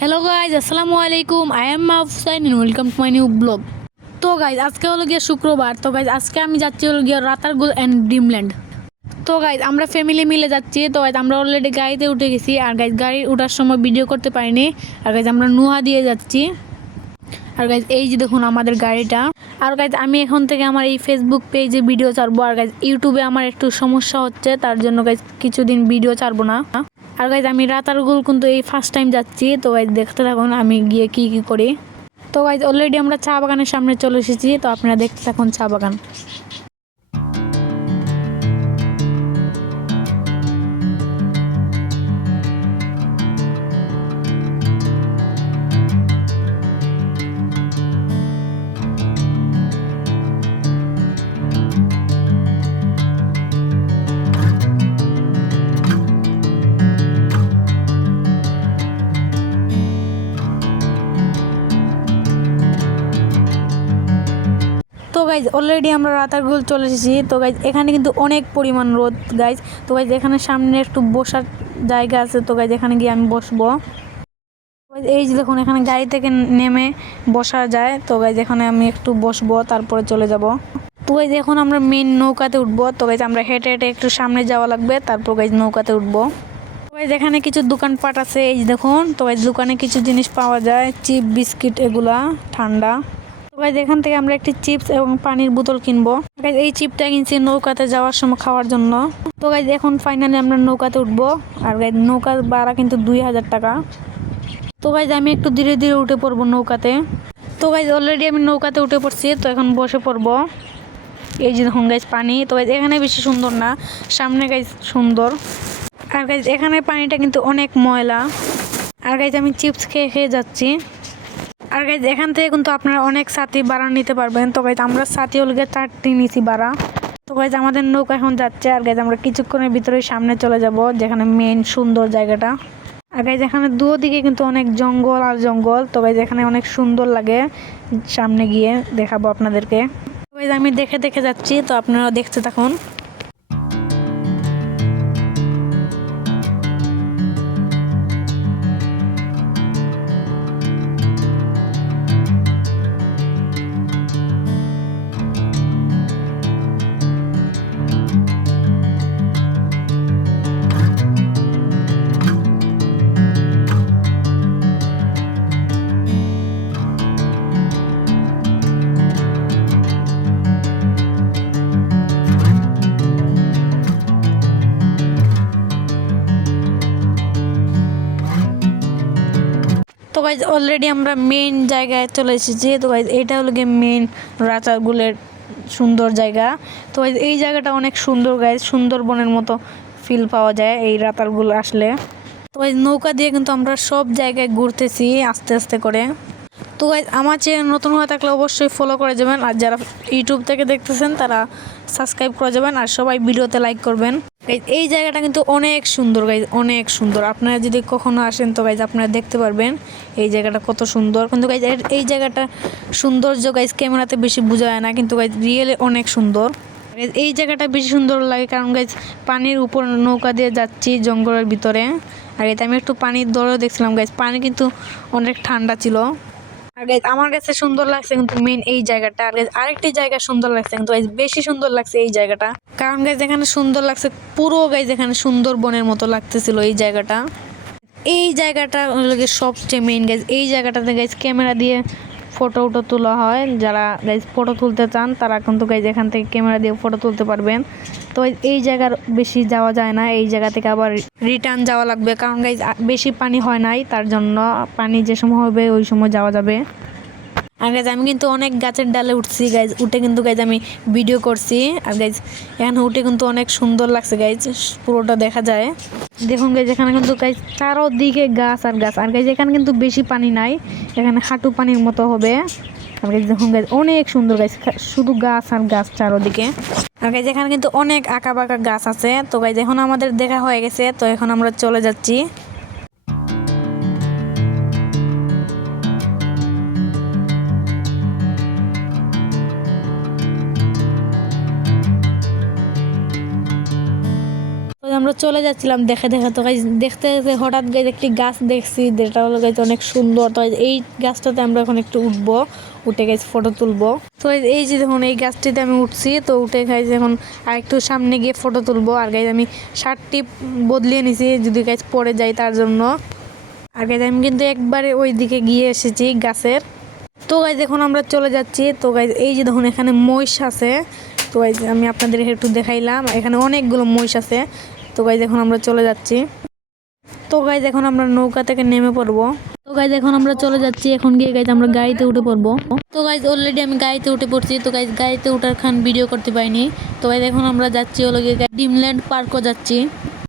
Hello guys, আসসালামু আলাইকুম। I am Mahfusain and welcome to my new blog. তো guys, আজকে হলো গিয়ে শুক্রবার। তো গাইজ, আজকে আমি যাচ্ছি হলো গিয়ে রাতারগুল অ্যান্ড ড্রিমল্যান্ড। তো গাইজ, আমরা ফ্যামিলি মিলে যাচ্ছি। তো গাইজ, আমরা অলরেডি গাড়িতে উঠে গেছি। আর গাইজ, গাড়ি ওঠার সময় ভিডিও করতে পারিনি। আর গাইজ, আমরা নুহা দিয়ে যাচ্ছি। আর গাইজ, এই যে দেখুন আমাদের গাড়িটা। আর গাইজ, আমি এখন থেকে আমার এই ফেসবুক পেজে ভিডিও ছাড়বো। আর গাইজ, ইউটিউবে আমার একটু সমস্যা হচ্ছে, তার জন্য গাইজ কিছুদিন ভিডিও ছাড়বো না। আর গাইজ, আমি রাতারগুল কিন্তু এই ফার্স্ট টাইম যাচ্ছি। তো গাইজ, দেখতে থাকুন আমি গিয়ে কি করি। তো গাইজ, অলরেডি আমরা চা বাগানের সামনে চলে এসেছি। তো আপনারা দেখতে থাকুন চা বাগান। তো গাইজ, অলরেডি আমরা রাতারগুল চলে এসেছি। তো গাইজ, এখানে কিন্তু অনেক পরিমাণ রোদ গাইজ। তো গাইজ, এখানে সামনে একটু বসার জায়গা আছে। তো গাইজ, এখানে গিয়ে আমি বসবো। এই যে দেখুন, এখানে গাড়ি থেকে নেমে বসা যায়। তো গাইজ, এখানে আমি একটু বসবো, তারপরে চলে যাব। তো গাইজ, এখন আমরা মেন নৌকাতে উঠবো। তো গাইজ, আমরা হেঁটে হেঁটে একটু সামনে যাওয়া লাগবে, তারপর গাইজ নৌকাতে উঠবো। তো গাইজ, এখানে কিছু দোকানপাট আছে। এই যে দেখুন, তো গাইজ, দোকানে কিছু জিনিস পাওয়া যায়, চিপ বিস্কিট, এগুলা ঠান্ডা। তো গাইজ, এখান থেকে আমরা একটি চিপস এবং পানির বোতল কিনবো। গাইজ, এই চিপটা কিনছি নৌকাতে যাওয়ার সময় খাওয়ার জন্য। তো গাইজ, এখন ফাইনালি আমরা নৌকাতে উঠবো। আর গাইজ, নৌকার ভাড়া কিন্তু 2000 টাকা। তো গাইজ, আমি একটু ধীরে ধীরে উঠে পড়বো নৌকাতে। তো গাইজ, অলরেডি আমি নৌকাতে উঠে পড়ছি। তো এখন বসে পড়বো। এই যে দেখুন গাইজ পানি। তো গাইজ, এখানে বেশি সুন্দর না, সামনে গাইজ সুন্দর। আর গাইজ, এখানে পানিটা কিন্তু অনেক ময়লা। আর গাইজ, আমি চিপস খেয়ে খেয়ে যাচ্ছি। আর গাইজ, এখান থেকে কিন্তু আপনারা অনেক ছাতি ভাড়া নিতে পারবেন। তো গাইজ, আমরা ছাতি হল গিয়ে 4টি নিছি ভাড়া। তো গাইজ, আমাদের নৌকা এখন যাচ্ছে। আর গাইজ, আমরা কিছুক্ষণের ভিতরে সামনে চলে যাব, যেখানে মেন সুন্দর জায়গাটা। আর গাইজ, এখানে দুদিকে কিন্তু অনেক জঙ্গল আর জঙ্গল। তো গাইজ, এখানে অনেক সুন্দর লাগে। সামনে গিয়ে দেখাবো আপনাদেরকে। তো গাইজ, আমি দেখে দেখে যাচ্ছি, তো আপনারা দেখতে থাকুন। তো গাইজ, অলরেডি আমরা মেন জায়গায় চলে এসেছি। তো গাইজ, এটা হলো গিয়ে মেন রাতারগুলের সুন্দর জায়গা। তো গাইজ, এই জায়গাটা অনেক সুন্দর গাইজ, সুন্দরবনের মতো ফিল পাওয়া যায় এই রাতারগুল আসলে। তো গাইজ, নৌকা দিয়ে কিন্তু আমরা সব জায়গায় ঘুরতেছি আস্তে আস্তে করে। তো গাইজ, আমার চ্যানেল নতুন হয়ে থাকলে অবশ্যই ফলো করে যাবেন। আর যারা ইউটিউব থেকে দেখতেছেন তারা সাবস্ক্রাইব করে যাবেন। আর সবাই ভিডিওতে লাইক করবেন। গাইজ, এই জায়গাটা কিন্তু অনেক সুন্দর গাইজ, অনেক সুন্দর। আপনারা যদি কখনো আসেন তো গাইজ, আপনারা দেখতে পারবেন এই জায়গাটা কত সুন্দর। কিন্তু গাইজ, এই জায়গাটা সৌন্দর্য গাইজ ক্যামেরাতে বেশি বোঝা যায় না, কিন্তু গাইজ রিয়েলে অনেক সুন্দর। এই জায়গাটা বেশি সুন্দর লাগে কারণ গাইজ পানির উপর নৌকা দিয়ে যাচ্ছি জঙ্গলের ভিতরে। আর এতে আমি একটু পানির দরেও দেখছিলাম গাইজ, পানি কিন্তু অনেক ঠান্ডা ছিল। আর গাইজ, আমার কাছে সুন্দর লাগছে কিন্তু মেন এই জায়গাটা। আর গাইজ, আরেকটি জায়গা সুন্দর লাগছে, কিন্তু গাইজ বেশি সুন্দর লাগছে এই জায়গাটা। কারণ গাইজ, এখানে সুন্দর লাগছে পুরো গাইজ, এখানে সুন্দরবনের মতো লাগতেছিল এই জায়গাটা। এই জায়গাটা সবচেয়ে মেইন গাইজ। এই জায়গাটাতে গাইজ ক্যামেরা দিয়ে ফটো তোলা হয়। যারা গাইজ ফটো তুলতে চান তারা কিন্তু গাইজ এখান থেকে ক্যামেরা দিয়ে ফটো তুলতে পারবেন। তো এই জায়গার বেশি যাওয়া যায় না, এই জায়গা থেকে আবার রিটার্ন যাওয়া লাগবে। কারণ গাইজ বেশি পানি হয় নাই, তার জন্য পানি যে সময় হবে ওই সময় যাওয়া যাবে। আর গাইজ, আমি কিন্তু অনেক গাছের ডালে উঠছি গাইজ, উঠে কিন্তু গাইজ আমি ভিডিও করছি। আর গাইজ, এখানে উঠে কিন্তু অনেক সুন্দর লাগছে গাইজ, পুরোটা দেখা যায়। দেখুন গাইজ, এখানে কিন্তু গাইজ চারোদিকে গাছ আর গাছ। আর গাইজ, এখানে কিন্তু বেশি পানি নাই, এখানে হাঁটু পানির মতো হবে। আর গাইজ, দেখুন গাইজ অনেক সুন্দর গাইজ, শুধু গাছ আর গাছ চারোদিকে। আর গাইজ, এখানে কিন্তু অনেক আঁকা বাঁকা গাছ আছে। তো গাইজ, এখন আমাদের দেখা হয়ে গেছে, তো এখন আমরা চলে যাচ্ছি। আমরা চলে যাচ্ছিলাম দেখে দেখে। তো গাইজ দেখতে দেখতে হঠাৎ গাইজ একটি গাছ দেখছি, যেটা হলো গাইজ অনেক সুন্দর। তো এই গাছটাতে আমরা এখন একটু উঠবো, উঠে গাইজ ফটো তুলবো। তো এই যে দেখুন এই গাছটিতে আমি উঠছি, তো উঠে গাইজ এখন আর একটু সামনে গিয়ে ফটো তুলবো। আর গাইজ আমি শার্টটি বদলিয়ে নিছি যদি গাইজ পরে যাই তার জন্য। আর গাইজ আমি কিন্তু একবারে ওই দিকে গিয়ে এসেছি গাছের। তো গাইজ এখন আমরা চলে যাচ্ছি। তো গাইজ এই যে দেখুন এখানে মহিষ আছে। তো গাইজ আমি আপনাদের একটু দেখাইলাম, এখানে অনেকগুলো মহিষ আছে। তো গাইজ এখন আমরা চলে যাচ্ছি। তো গাইজ এখন আমরা নৌকা থেকে নেমে পড়বো। তো গাইজ এখন আমরা চলে যাচ্ছি, এখন গিয়ে গাইজ আমরা গাড়িতে উঠে পড়বো। তো গাইজ অলরেডি আমি গাড়িতে উঠে পড়ছি। তো গাইজ গাড়িতে উঠার খান ভিডিও করতে পাইনি। তো গাইজ এখন আমরা যাচ্ছি হলো গিয়ে ড্রিমল্যান্ড পার্কও যাচ্ছি।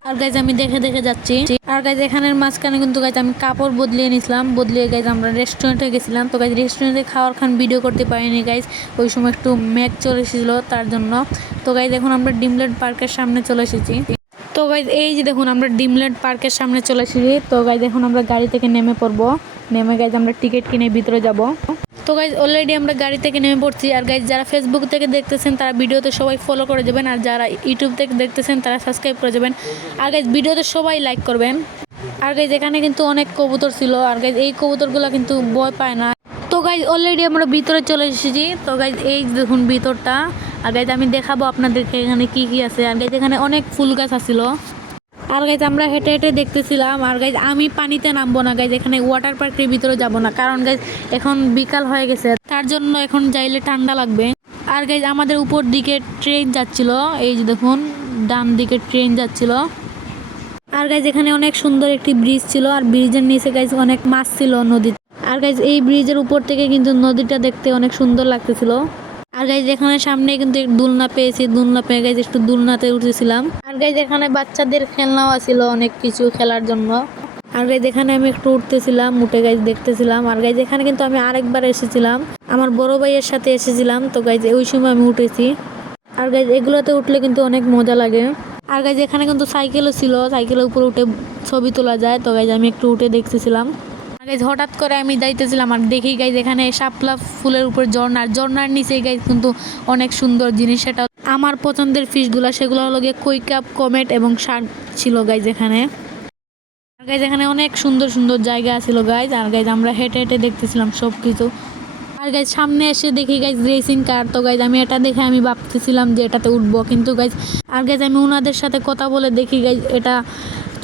আর গাইজ আমি দেখে দেখে যাচ্ছি। আর গাইজ এখানের মাঝখানে কিন্তু গাইজ আমি কাপড় বদলিয়ে নিছিলাম, বদলিয়ে গাইজ আমরা রেস্টুরেন্টে গেছিলাম। তো গাইজ রেস্টুরেন্টে খাওয়ার খান ভিডিও করতে পারিনি গাইজ, ওই সময় একটু মেঘ চলে এসেছিলো তার জন্য। তো গাইজ এখন আমরা ড্রিমল্যান্ড পার্কের সামনে চলে এসেছি। তো গাইজ এই যে দেখুন আমরা ড্রিমল্যান্ড পার্কের সামনে চলে এসেছি। তো গাইজ এখন আমরা গাড়ি থেকে নেমে পড়বো, নেমে গাইজ আমরা টিকিট কিনে ভিতরে যাব। তো গাইজ অলরেডি আমরা গাড়ি থেকে নেমে পড়ছি। আর গাইজ যারা ফেসবুক থেকে দেখতেছেন তারা ভিডিওতে সবাই ফলো করে যাবেন, আর যারা ইউটিউব থেকে দেখতেছেন তারা সাবস্ক্রাইব করে যাবেন। আর গাইজ ভিডিওতে সবাই লাইক করবেন। আর গাইজ এখানে কিন্তু অনেক কবুতর ছিল। আর গাইজ এই কবুতরগুলো কিন্তু ভয় পায় না। তো গাইজ অলরেডি আমরা ভিতরে চলে এসেছি। তো গাইজ এই দেখুন ভিতরটা। আর গাইজ আমি দেখাবো আপনাদেরকে এখানে কি কি আছে। আর গাইজ এখানে অনেক ফুল গাছ আছিল। আর গাইজ আমরা হেঁটে হেঁটে দেখতেছিলাম। আর গাইজ আমি পানিতে নামবো না গাইজ, এখানে ওয়াটার পার্কের ভিতরে যাব না, কারণ গাইজ এখন বিকাল হয়ে গেছে, তার জন্য এখন যাইলে ঠান্ডা লাগবে। আর গাইজ আমাদের উপর দিকে ট্রেন যাচ্ছিল, এই যে দেখুন ডান দিকে ট্রেন যাচ্ছিল। আর গাইজ এখানে অনেক সুন্দর একটি ব্রিজ ছিল, আর ব্রিজের নিচে গাইজ অনেক মাছ ছিল নদীতে। আর গাইজ এই ব্রিজের উপর থেকে কিন্তু নদীটা দেখতে অনেক সুন্দর লাগতেছিল। আর গাইজ এখানে সামনে কিন্তু দুলনা পেয়েছি, দুলনা পেয়ে গাইজ একটু দুলনাতে উঠেছিলাম। আর গাইজ এখানে বাচ্চাদের খেলনাও ছিল অনেক কিছু খেলার জন্য। আর গাইজ এখানে আমি একটু উঠতেছিলাম, উঠে গাইজ দেখতেছিলাম। আর গাইজ এখানে কিন্তু আমি আরেকবার এসেছিলাম, আমার বড় ভাইয়ের সাথে এসেছিলাম। তো গাইজ ওই সময় আমি উঠেছি। আর গাইজ এগুলোতে উঠলে কিন্তু অনেক মজা লাগে। আর গাইজ এখানে কিন্তু সাইকেলও ছিল, সাইকেলের উপরে উঠে ছবি তোলা যায়। তো গাইজ আমি একটু উঠে দেখতেছিলাম। গাইজ হঠাৎ করে আমি যাইতেছিলাম আর দেখি গাইজ এখানে শাপলা ফুলের উপর ঝর্ণা, আর ঝর্ণার নিচে গাইজ কিন্তু অনেক সুন্দর জিনিস। সেটা আমার পছন্দের ফিশগুলা, সেগুলো হলো গিয়ে কই কাপ, কমেট এবং শার্ক ছিল গাইজ এখানে। আর গাইজ এখানে অনেক সুন্দর সুন্দর জায়গা ছিল গাইজ। আর গাইজ আমরা হেঁটে হেঁটে দেখতেছিলাম সব কিছু। আর গাইজ সামনে এসে দেখি গাইজ রেসিং কার। তো গাইজ আমি এটা দেখে আমি ভাবতেছিলাম যে এটাতে উঠবো, কিন্তু গাইজ আর গাইজ আমি ওনাদের সাথে কথা বলে দেখি গাইজ এটা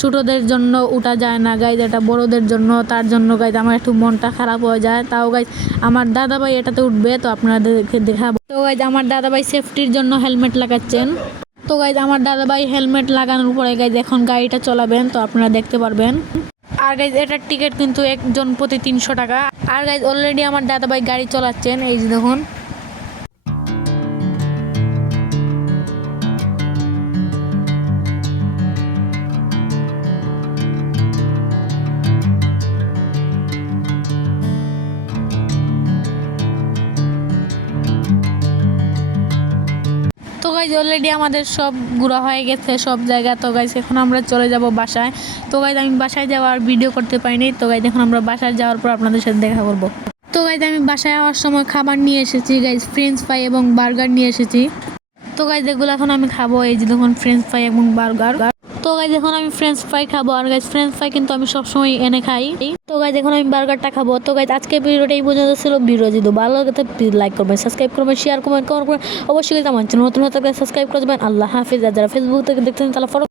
ছোটদের জন্য উঠা যায় না গাইজ, এটা বড়দের জন্য। তার জন্য গাইজ আমার একটু মনটা খারাপ হয়ে যায়। তাও গাইজ আমার দাদাভাই এটাতে উঠবে, তো আপনাদেরকে দেখাবো। তো গাইজ আমার দাদাভাই সেফটির জন্য হেলমেট লাগাচ্ছেন। তো গাইজ আমার দাদাভাই হেলমেট লাগানোর পরে গাইজ এখন গাড়িটা চালাবেন, তো আপনারা দেখতে পারবেন। আর গাইজ এটার টিকিট কিন্তু একজন প্রতি 300 টাকা। আর গাইজ অলরেডি আমার দাদাভাই গাড়ি চালাচ্ছেন, এই যে দেখুন। তো গাইজ অলরেডি আমাদের সব ঘোরা হয়ে গেছে সব জায়গা। তো গাইজ এখন আমরা চলে যাব বাসায়। তো গাইজ আমি বাসায় যাওয়ার ভিডিও করতে পারিনি। তো গাইজ এখন আমরা বাসায় যাওয়ার পর আপনাদের সাথে দেখা করবো। তো গাইজ আমি বাসায় যাওয়ার সময় খাবার নিয়ে এসেছি গাইজ, ফ্রেঞ্চ ফ্রাই এবং বার্গার নিয়ে এসেছি। তো গাইজ এগুলো এখন আমি খাবো, এই যে দেখুন ফ্রেঞ্চ ফ্রাই এবং বার্গার। তো গাইজ এখন আমি ফ্রেঞ্চ ফ্রাই খাবো। আর গাইজ ফ্রেঞ্চ ফ্রাই কিন্তু আমি সবসময় এনে খাই। তো গাইজ এখন আমি বার্গারটা খাবো। তো গাইজ আজকে ভিডিওটা এই পর্যন্ত ছিল। ভিডিও যদি ভালো লাগে তো প্লিজ লাইক করবেন, সাবস্ক্রাইব করবেন, শেয়ার করবেন, কমেন্ট করবেন। অবশ্যই আমার চ্যানেল নতুন হতে সাবস্ক্রাইব করবেন। আল্লাহ হাফিজ। আর যারা ফেসবুক থেকে দেখতেছেন তারা ফলো